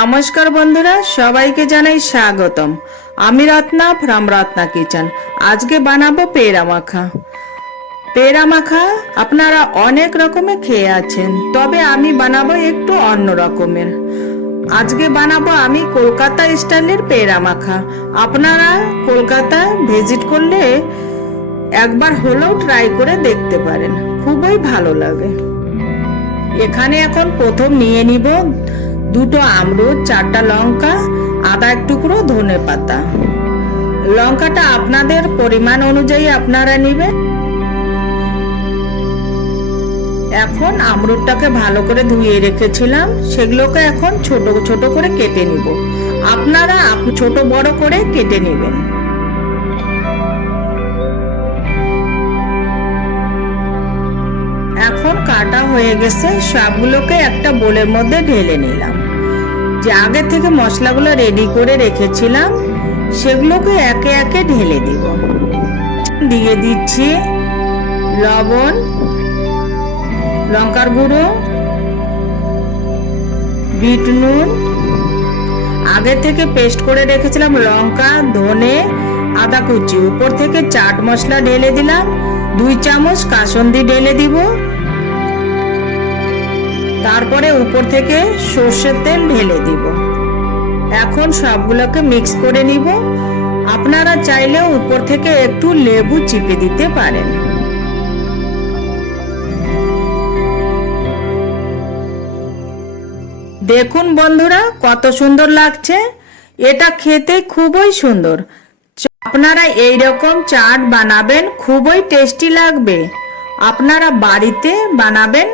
নমস্কার বন্ধুরা, সবাইকে জানাই স্বাগতম। আমি রত্না ফ্রম রত্না কিচেন। আজকে বানাবো পেয়ারা মাখা। পেয়ারা মাখা আপনারা অনেক রকমের খেয়ে আছেন, তবে আমি বানাবো একটু অন্য রকমের। আজকে বানাবো আমি কলকাতা স্টাইলের পেয়ারা মাখা। আপনারা কলকাতায় ভিজিট করলে একবার হলেও ট্রাই করে দেখতে পারেন, খুবই ভালো লাগে। এখানে এখন প্রথম নিয়ে নিব দুটো আমরুদ, 4টা লঙ্কা, আদা এক টুকরো, ধনে পাতা। লঙ্কাটা আপনাদের পরিমাণ অনুযায়ী আপনারা নেবেন। এখন আমরুদটাকে ভালো করে ধুয়ে রেখেছিলাম, সেগুলোকে এখন ছোট ছোট করে কেটে নিব। আপনারা ছোট বড় করে কেটে নেবেন। এখন কাটা হয়ে গেছে, সবগুলোকে একটা বোলের মধ্যে ঢেলে নিলাম। যে আগে থেকে মশলাগুলো রেডি করে রেখেছিলাম সেগুলোকে একে একে ঢেলে দিব। দিয়ে দিচ্ছি লবণ, লঙ্কার গুঁড়ো, বিট নুন, আগে থেকে পেস্ট করে রেখেছিলাম লঙ্কা, ধনে, আদা কুচি। উপর থেকে চাট মশলা ঢেলে দিলাম, 2 চামচ কাসুন্দি ঢেলে দিব। তারপরে উপর থেকে সর্ষের তেল ঢেলে দিব। এখন সবগুলোকে মিক্স করে নিব। আপনারা চাইলে উপর থেকে একটু লেবু চিপে দিতে পারেন। দেখুন বন্ধুরা, কত সুন্দর লাগছে। এটা খেতে খুবই সুন্দর। আপনারা এই রকম চাট বানাবেন, খুবই টেস্টি লাগবে। আপনারা বাড়িতে বানাবেন,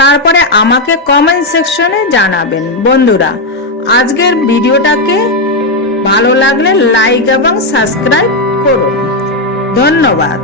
তারপরে আমাকে কমেন্ট সেকশনে জানাবেন। বন্ধুরা, আজকের ভিডিওটাকে ভালো লাগলে লাইক এবং সাবস্ক্রাইব করুন। ধন্যবাদ।